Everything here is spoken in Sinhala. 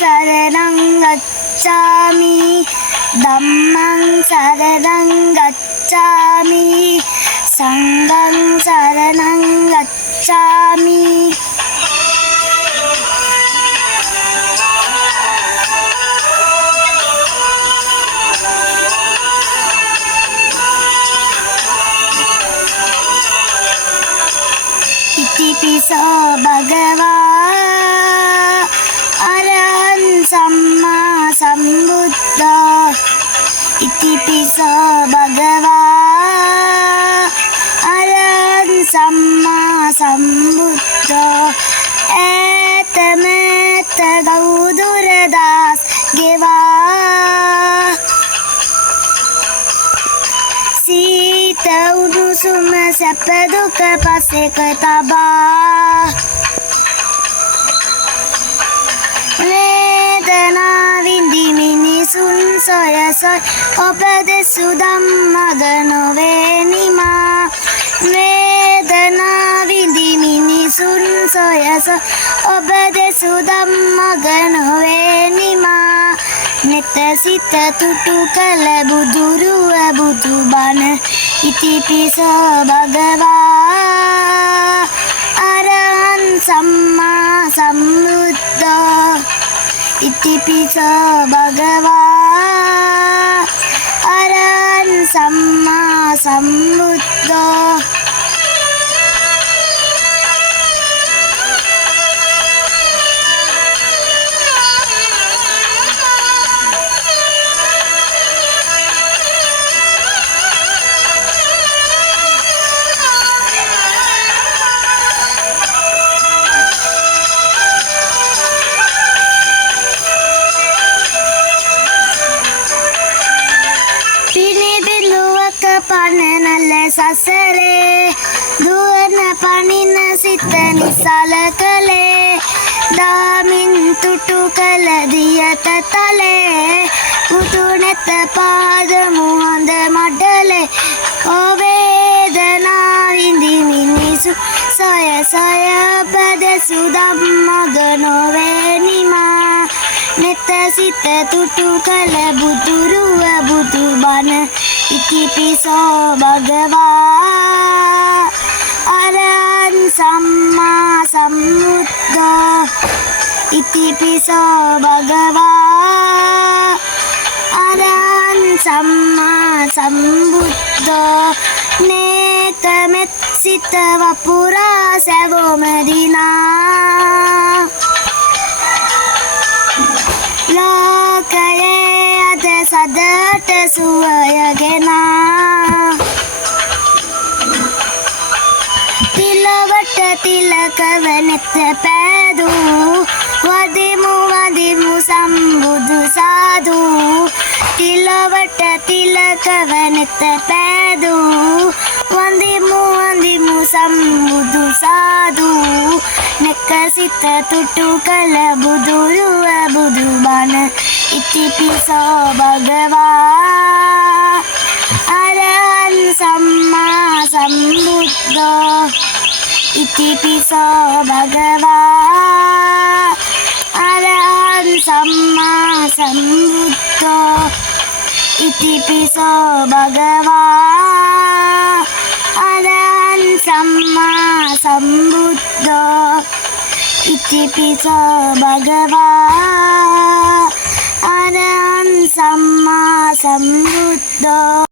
शरणं गच्छामि धम्मं शरणं गच्छामि संघं शरणं गच्छामि इतिपिसो भगवा अरहं सम्मा सम्बुद्ध इतिपिसो भगवा अरहं सम्मा सम्बुद्ध एतमेत गौदुरदास ගෙවා සීත උණුසුම සැප දුක පසෙක තබා වේදනා විඳි මිනිසුන් සොයසොයි ඔබ දෙසු ධම්මග නොවේ නිමා වේදනා විඳි මිනිසුන් සොයසොයි ඔබ දෙසු ධම්මග නොවේ නිමා නෙත සිත තුටු කළ බුදුරුව බුදුබණ ඉතිපිසෝ භගවා අරහං සම්මා සම්බුද්ධ ඉතිපිසෝ භගවා අරහං සම්මා සම්බුද්ධ පනනල සසරේ දුවන පනින සිත නිසල කළේ දාමින් තුටු කළ දියත තලේ මුතු නැත පාද මුහඳ මඩලේ ඔවේදනා විඳි මිනිසු සොය සොය බදසු ධම්මග නොවේ නිමා නෙත සිත තුටු කළ බුදුරුව බුදුබණ ඉතිපිසෝ භගවා අරහං සම්මා සම්බුද්ධ ඉතිපිසෝ භගවා අරහං සම්මා සම්බුද්ධ නේකමෙත් සිත වපුරා සැවොම දිනා ලෝකයේ අද සදට සුවය ගෙනා තිලවට තිලක වෙනෙත පෑදූ වදිමු වදිමු සම්බුදු සාදු තිලවට තිලක වෙනෙත පෑදූ වදිමු වදිමු සම්බුදු සාදු නෙක සිත තුටු කළ බුදුරුව බුදුබණ ඉතිපිසෝ භගවා අරහං සම්මා සම්බුද්ධ ඉතිපිසෝ භගවා අරහං සම්මා සම්බුද්ධ ඉතිපිසෝ භගවා අරහං සම්මා සම්බුද්ධ ඉතිපිසෝ භගවා අරහං සම්මා සම්බුද්ධ